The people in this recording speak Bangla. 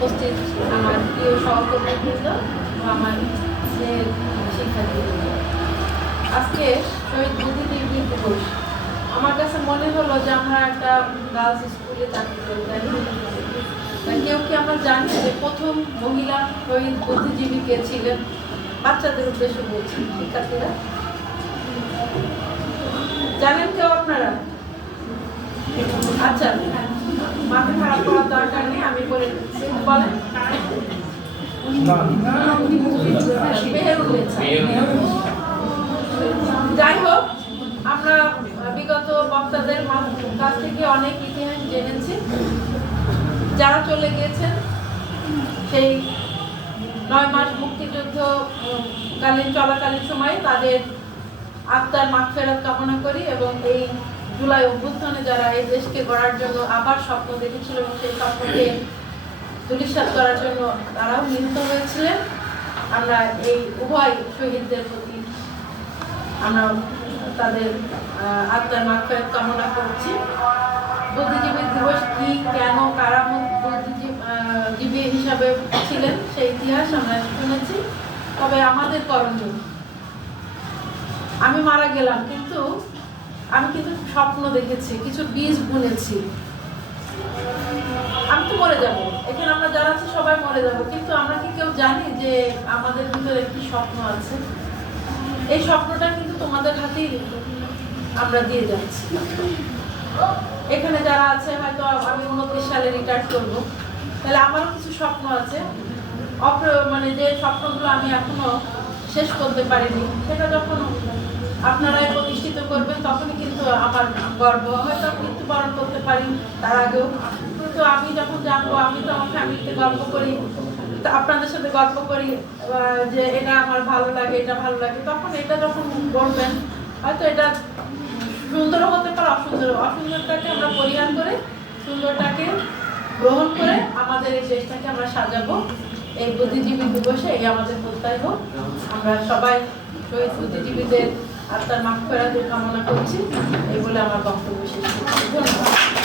উপস্থিত আমার প্রিয় সহকর্মীবৃন্দ, আমার স্নেহের শিক্ষার্থীবৃন্দ, আজকে শহীদ বুদ্ধিজীবী দিবস। আমার কাছে মনে হলো যে আমরা একটা গার্লস স্কুলে চাকরি করি, তাই কেউ কি আমরা জানি যে প্রথম মহিলা শহীদ বুদ্ধিজীবী কে ছিলেন? বাচ্চাদের উদ্দেশ্যে বলছি, শিক্ষার্থীরা জানেন কেউ আপনারা? আচ্ছা, মাথা খারাপ করার দরকার নেই, আমি বলে দিচ্ছি। বলেন। যাই হোক, আমরা বিগত বক্তাদের কাছ থেকে অনেক ইতিহাস জেনেছি। যারা চলে গিয়েছেন সেই 9 মাস মুক্তিযুদ্ধ চলাকালীন সময়ে তাদের আত্মার মাগফিরাত কামনা করি, এবং এই জুলাই অভ্যুত্থানে যারা এই দেশকে গড়ার জন্য আবার স্বপ্ন দেখেছিল এবং সেই স্বপ্নকে ধূলিসাৎ করার জন্য তারাও নিহত হয়েছিলেন, আমরা এই উভয় শহীদদের প্রতি আমরা তাদের আত্মার মাগফিরাত কামনা করছি। বুদ্ধিজীবী দিবস কি, কেন, কারা বুদ্ধিজীবী হিসাবে ছিলেন সেই ইতিহাস আমরা শুনেছি। তবে আমাদের করণীয়, আমি মারা গেলাম কিন্তু আমি কিন্তু স্বপ্ন দেখেছি, কিছু বীজ বুনেছি। আমি তো মরে যাব, এখানে আমরা যারা আছি সবাই মরে যাব, কিন্তু আমরা কি কেউ জানি যে আমাদের ভিতরে একটি স্বপ্ন আছে? এই স্বপ্নটা কিন্তু তোমাদের হাতেই আমরা দিয়ে যাচ্ছি। এখানে যারা আছে, হয়তো আমি 29 সালে রিটায়ার করবো, তাহলে আমারও কিছু স্বপ্ন আছে, মানে যে স্বপ্নগুলো আমি এখনো শেষ করতে পারিনি, সেটা যখন আপনারাই প্রতিষ্ঠিত করবেন তখনই কিন্তু আমার গর্ব। হয়তো আমি মৃত্যুবরণ করতে পারি তার আগেও, কিন্তু আমি যখন জানবো, আমি তো আমার ফ্যামিলিতে গল্প করি, আপনাদের সাথে গল্প করি যে এটা আমার ভালো লাগে, এটা ভালো লাগে, তখন এটা যখন বলবেন হয়তো এটা সুন্দরও হতে পারে, অসুন্দরটাকে আমরা পরিহার করে সুন্দরটাকে গ্রহণ করে আমাদের এই দেশটাকে আমরা সাজাবো। এই বুদ্ধিজীবী দিবসে এই আমাদের প্রত্যয় হোক। আমরা সবাই শহীদ বুদ্ধিজীবীদের আত্মার মাগফিরাত কামনা করছি। এই বলে আমার বক্তব্য শেষ করছি। ধন্যবাদ।